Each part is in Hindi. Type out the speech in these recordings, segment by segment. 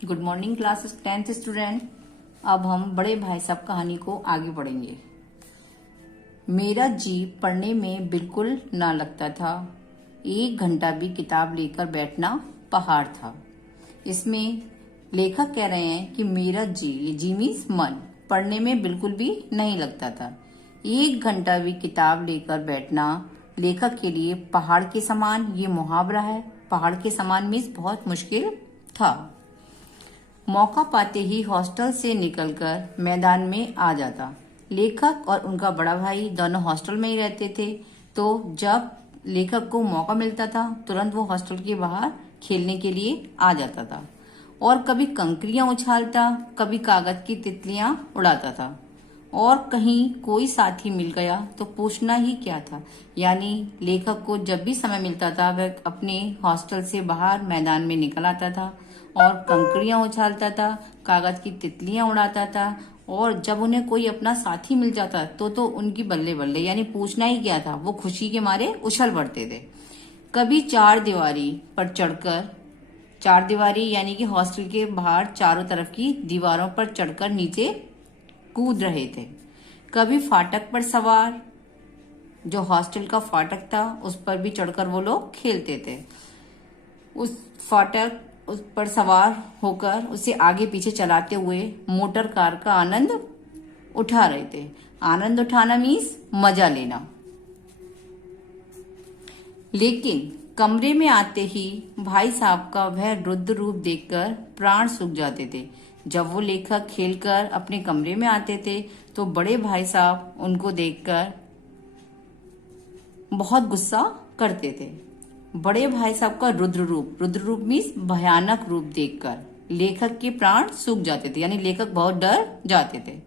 Good morning class 10th student. अब हम बड़े भाई साहब कहानी को आगे पढ़ेंगे। मेरा जी पढ़ने में बिल्कुल ना लगता था। 1 घंटा भी किताब लेकर बैठना पहाड़ था। इसमें लेखक कह रहे हैं कि मेरा जी, ये जी मीन्स मन, पढ़ने में बिल्कुल भी नहीं लगता था। 1 घंटा भी किताब लेकर बैठना लेखक के लिए पहाड़ के समान, ये मुहावरा है। पहाड़ के समान मीन्स बहुत मुश्किल था। मौका पाते ही हॉस्टल से निकलकर मैदान में आ जाता। लेखक और उनका बड़ा भाई दोनों हॉस्टल में ही रहते थे, तो जब लेखक को मौका मिलता था तुरंत वो हॉस्टल के बाहर खेलने के लिए आ जाता था और कभी कंकरियां उछालता, कभी कागज की तितलियां उड़ाता था। और कहीं कोई साथी मिल गया तो पूछना ही क्या था। यानी लेखक को जब भी समय मिलता था वह अपने हॉस्टल से बाहर मैदान में निकल आता था और कंकड़ियां उछालता था, कागज की तितलियां उड़ाता था। और जब उन्हें कोई अपना साथी मिल जाता तो उनकी बल्ले बल्ले, यानी पूछना ही क्या था, वो खुशी के मारे उछल पड़ते थे। कभी चार दीवारी पर चढ़कर, चार दीवारी यानी कि हॉस्टल के बाहर चारों तरफ की दीवारों पर चढ़कर नीचे कूद रहे थे। कभी फाटक पर सवार, जो हॉस्टल का फाटक था उस पर भी चढ़कर वो लोग खेलते थे। उस फाटक उस पर सवार होकर उसे आगे पीछे चलाते हुए मोटर कार का आनंद उठा रहे थे। आनंद उठाना मीन्स मजा लेना। लेकिन कमरे में आते ही भाई साहब का वह रुद्र रूप देखकर प्राण सूख जाते थे। जब वो लेखक खेलकर अपने कमरे में आते थे तो बड़े भाई साहब उनको देखकर बहुत गुस्सा करते थे। बड़े भाई साहब का रुद्र रूप मीन्स भयानक रूप देखकर लेखक के प्राण सूख जाते थे, यानी लेखक बहुत डर जाते थे।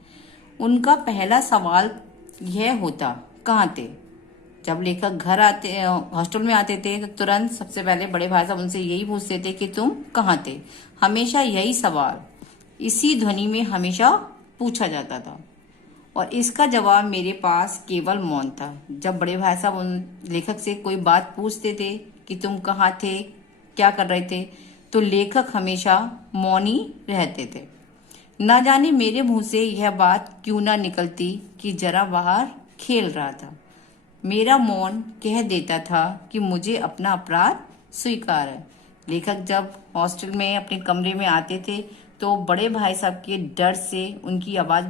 उनका पहला सवाल यह होता, कहाँ थे? जब लेखक घर आते, हॉस्टल में आते थे तो तुरंत सबसे पहले बड़े भाई साहब उनसे यही पूछते थे कि तुम कहाँ थे। हमेशा यही सवाल इसी ध्वनि में हमेशा पूछा जाता था और इसका जवाब मेरे पास केवल मौन था। जब बड़े भाई साहब उन लेखक से कोई बात पूछते थे कि तुम कहाँ थे, क्या कर रहे थे, तो लेखक हमेशा मौन ही रहते थे। ना जाने मेरे मुंह से यह बात क्यों ना निकलती कि जरा बाहर खेल रहा था। मेरा मौन कह देता था कि मुझे अपना अपराध स्वीकार है। लेखक जब हॉस्टल में अपने कमरे में आते थे तो बड़े भाई साहब के डर से उनकी आवाज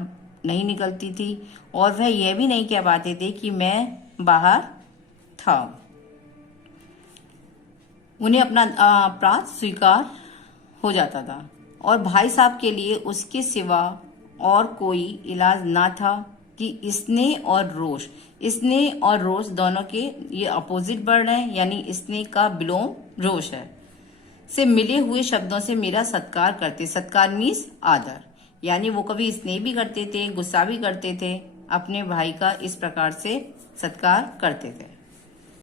नहीं निकलती थी और वह यह भी नहीं कह पाते थे कि मैं बाहर था। उन्हें अपना अपराध स्वीकार हो जाता था और भाई साहब के लिए उसके सिवा और कोई इलाज ना था कि स्नेह और रोष दोनों के ये अपोजिट वर्ड है, यानी स्नेह का विलोम रोष है, से मिले हुए शब्दों से मेरा सत्कार करते। सत्कार मीन्स आदर, यानी वो कभी स्नेह भी करते थे, गुस्सा भी करते थे, अपने भाई का इस प्रकार से सत्कार करते थे।